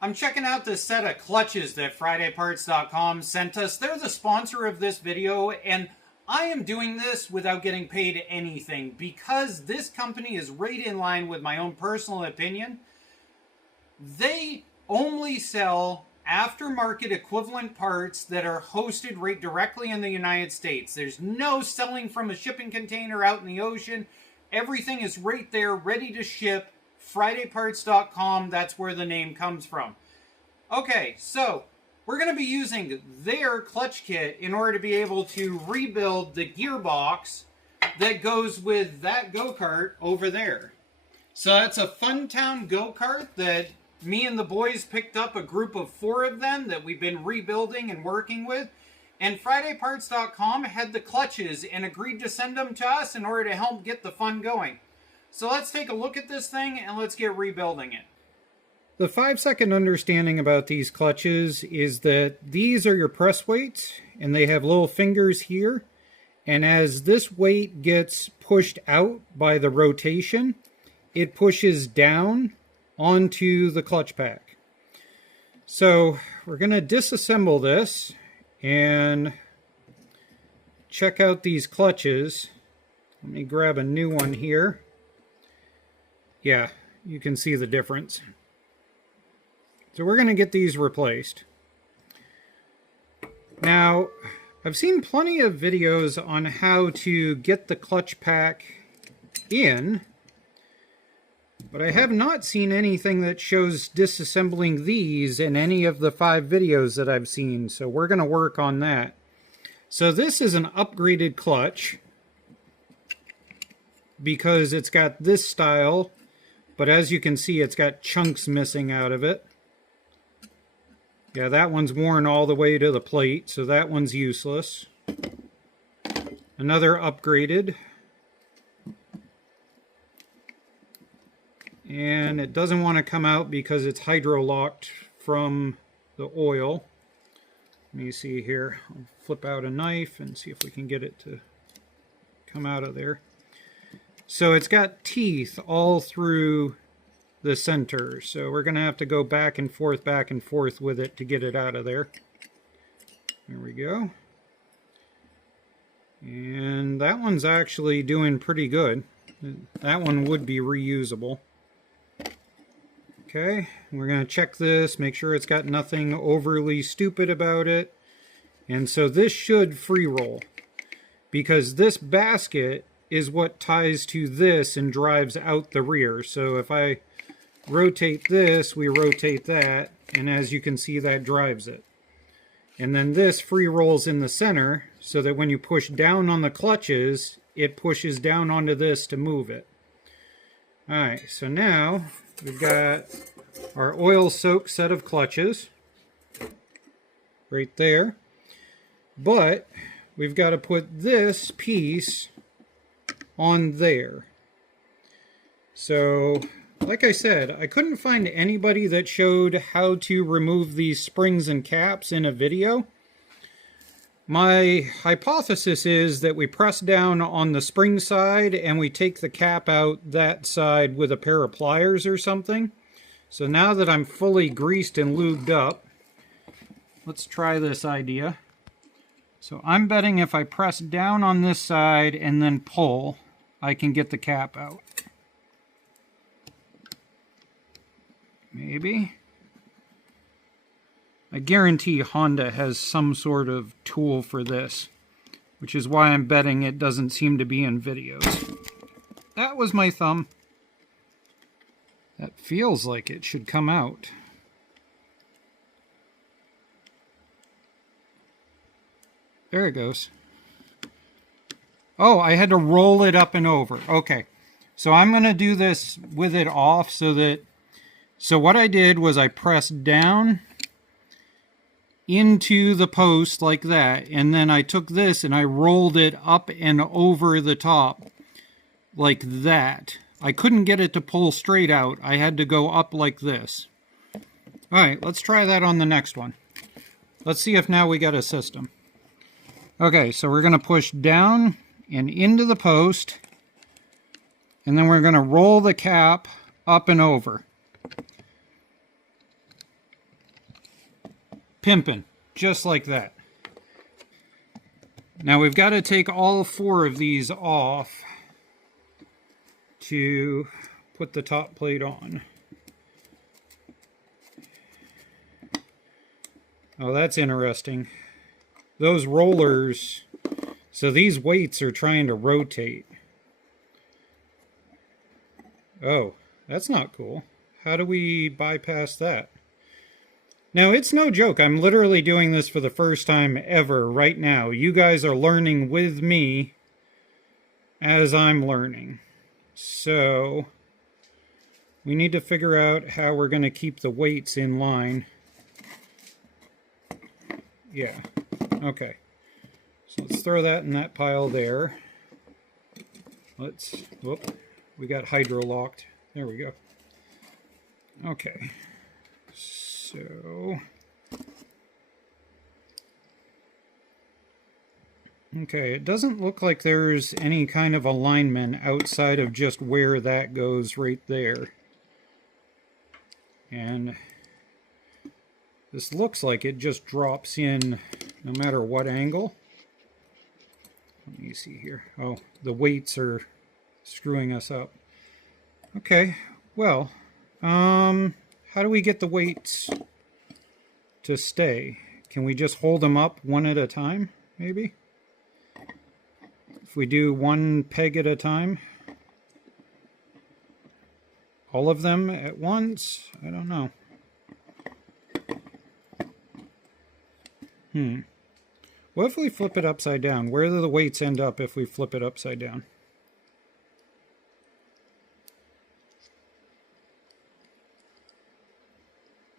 I'm checking out this set of clutches that FridayParts.com sent us. They're the sponsor of this video, and I am doing this without getting paid anything because this company is right in line with my own personal opinion. They only sell aftermarket equivalent parts that are hosted right directly in the United States. There's no selling from a shipping container out in the ocean. Everything is right there, ready to ship. FridayParts.com, that's where the name comes from. Okay, so we're going to be using their clutch kit in order to be able to rebuild the gearbox that goes with that go-kart over there. So that's a Funtown go-kart that me and the boys picked up, a group of 4 of them that we've been rebuilding and working with. And FridayParts.com had the clutches and agreed to send them to us in order to help get the fun going. So let's take a look at this thing and let's get rebuilding it. The 5-second understanding about these clutches is that these are your press weights and they have little fingers here. And as this weight gets pushed out by the rotation, it pushes down onto the clutch pack. So we're going to disassemble this and check out these clutches. Let me grab a new one here. Yeah, you can see the difference. So we're going to get these replaced. Now, I've seen plenty of videos on how to get the clutch pack in, but I have not seen anything that shows disassembling these in any of the 5 videos that I've seen, so we're going to work on that. So this is an upgraded clutch because it's got this style, but as you can see, it's got chunks missing out of it. Yeah, that one's worn all the way to the plate, so that one's useless. Another upgraded. And it doesn't want to come out because it's hydro-locked from the oil. Let me see here. I'll flip out a knife and see if we can get it to come out of there. So it's got teeth all through the center. So we're going to have to go back and forth with it to get it out of there. There we go. And that one's actually doing pretty good. That one would be reusable. Okay, we're going to check this, make sure it's got nothing overly stupid about it. And so this should free roll, because this basket is what ties to this and drives out the rear. So if I rotate this, we rotate that, and as you can see, that drives it. And then this free rolls in the center, so that when you push down on the clutches, it pushes down onto this to move it. Alright, so now we've got our oil-soaked set of clutches right there. But we've got to put this piece on there. So, like I said, I couldn't find anybody that showed how to remove these springs and caps in a video. My hypothesis is that we press down on the spring side and we take the cap out that side with a pair of pliers or something. So now that I'm fully greased and lubed up, let's try this idea. So I'm betting if I press down on this side and then pull, I can get the cap out. Maybe. I guarantee Honda has some sort of tool for this, which is why I'm betting it doesn't seem to be in videos. That was my thumb. That feels like it should come out. There it goes. Oh, I had to roll it up and over. Okay, so I'm going to do this with it off so that... So what I did was I pressed down into the post like that, and then I took this and I rolled it up and over the top like that. I couldn't get it to pull straight out. I had to go up like this. Alright, let's try that on the next one. Let's see if now we got a system. Okay, so we're going to push down and into the post, and then we're going to roll the cap up and over. Pimpin', just like that. Now we've got to take all 4 of these off to put the top plate on. Oh, that's interesting. Those rollers, so these weights are trying to rotate. Oh, that's not cool. How do we bypass that? Now, it's no joke. I'm literally doing this for the first time ever right now. You guys are learning with me as I'm learning. So, we need to figure out how we're going to keep the weights in line. Yeah. Okay. So let's throw that in that pile there. Whoop. We got hydro locked. There we go. Okay. So, okay, it doesn't look like there's any kind of alignment outside of just where that goes right there. And this looks like it just drops in no matter what angle. Let me see here. Oh, the weights are screwing us up. Okay, well, how do we get the weights to stay? Can we just hold them up one at a time, maybe? If we do 1 peg at a time? All of them at once? I don't know. What if we flip it upside down? Where do the weights end up if we flip it upside down?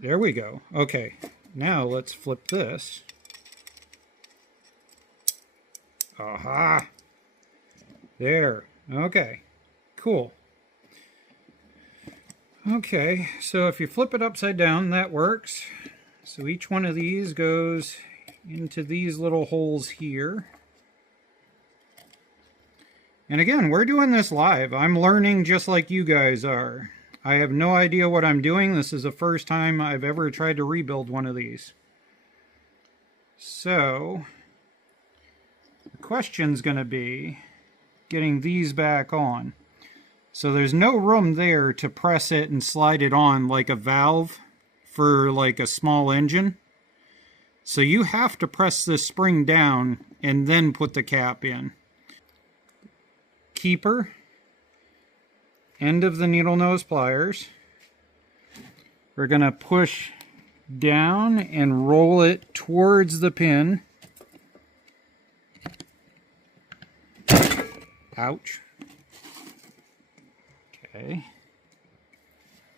There we go. Okay, now let's flip this. Aha! There. Okay, cool. Okay, so if you flip it upside down, that works. So each one of these goes into these little holes here. And again, we're doing this live. I'm learning just like you guys are. I have no idea what I'm doing. This is the first time I've ever tried to rebuild one of these. So, the question's going to be getting these back on. So there's no room there to press it and slide it on like a valve for like a small engine. So you have to press this spring down and then put the cap in. Keeper. End of the needle nose pliers. We're going to push down and roll it towards the pin. Ouch. Okay.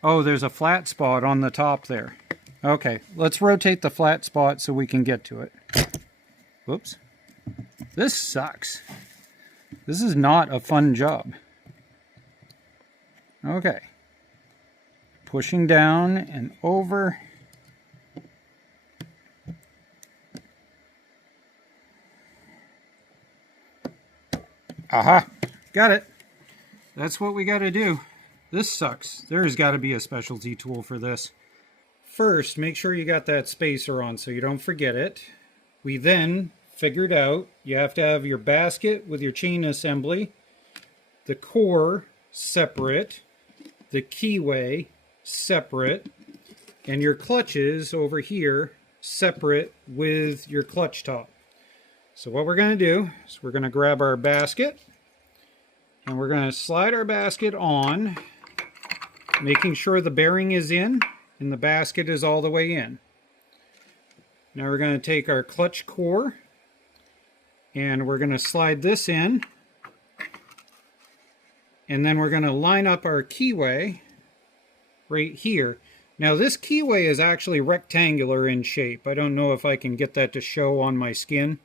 Oh, there's a flat spot on the top there. Okay, let's rotate the flat spot so we can get to it. Whoops. This sucks. This is not a fun job. Okay. Pushing down and over. Aha! Got it. That's what we got to do. This sucks. There's got to be a specialty tool for this. First, make sure you got that spacer on so you don't forget it. We then figured out you have to have your basket with your chain assembly, the core separate, the keyway separate, and your clutches over here separate with your clutch top. So what we're going to do is we're going to grab our basket and we're going to slide our basket on, making sure the bearing is in and the basket is all the way in. Now we're going to take our clutch core and we're going to slide this in, and then we're going to line up our keyway right here. Now this keyway is actually rectangular in shape. I don't know if I can get that to show on my skin.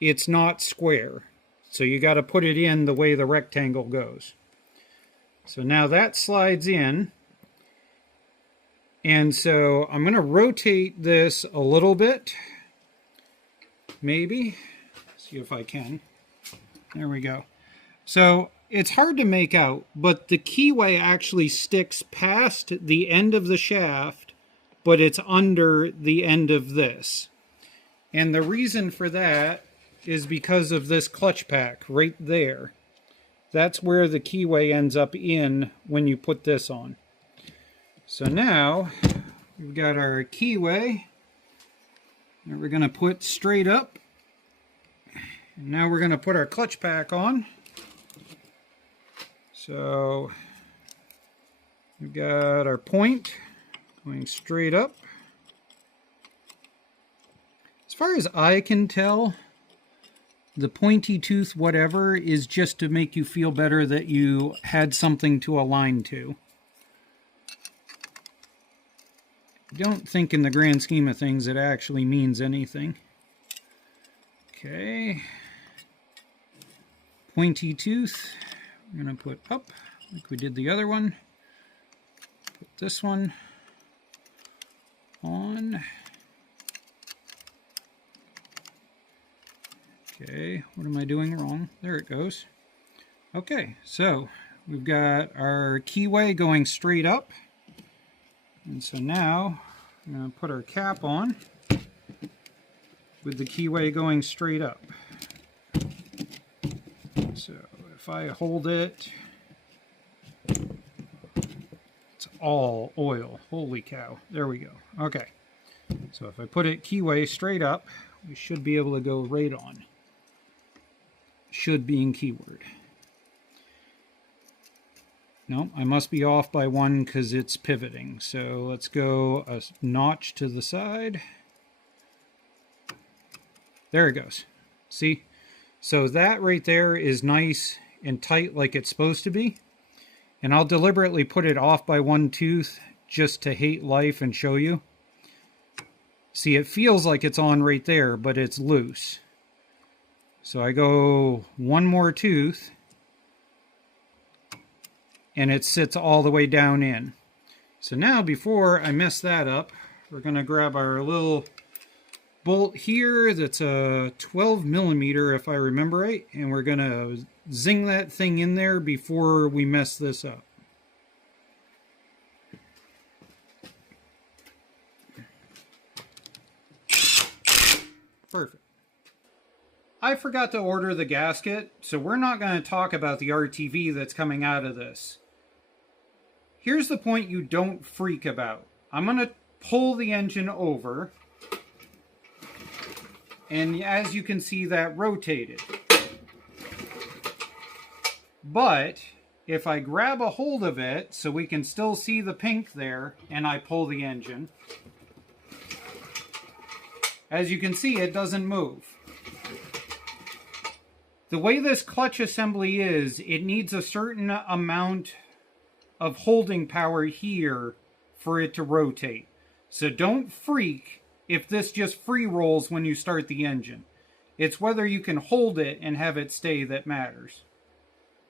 It's not square, so you got to put it in the way the rectangle goes. So now that slides in, and so I'm going to rotate this a little bit, maybe. See if I can. There we go. So it's hard to make out, but the keyway actually sticks past the end of the shaft but it's under the end of this. And the reason for that is because of this clutch pack right there. That's where the keyway ends up in when you put this on. So now we've got our keyway that we're going to put straight up. And now we're going to put our clutch pack on. So we've got our point going straight up. As far as I can tell, the pointy tooth whatever is just to make you feel better that you had something to align to. I don't think in the grand scheme of things it actually means anything. Okay. Pointy tooth. I'm going to put up like we did the other one. Put this one on. Okay, what am I doing wrong? There it goes. Okay, so we've got our keyway going straight up. And so now I'm going to put our cap on with the keyway going straight up. So if I hold it, it's all oil. Holy cow. There we go. Okay. So if I put it keyway straight up, we should be able to go right on. Should being keyword. No, I must be off by one because it's pivoting. So let's go a notch to the side. There it goes. See? So that right there is nice and tight like it's supposed to be. And I'll deliberately put it off by one tooth just to hate life and show you. See, it feels like it's on right there, but it's loose. So I go one more tooth, and it sits all the way down in. So now, before I mess that up, we're going to grab our little bolt here that's a 12 millimeter, if I remember right, and we're going to zing that thing in there before we mess this up. Perfect. I forgot to order the gasket, so we're not going to talk about the RTV that's coming out of this. Here's the point you don't freak about. I'm going to pull the engine over, and as you can see, that rotated. But if I grab a hold of it so we can still see the pink there, and I pull the engine, as you can see, it doesn't move. The way this clutch assembly is, it needs a certain amount of holding power here for it to rotate. So don't freak if this just free rolls when you start the engine. It's whether you can hold it and have it stay that matters.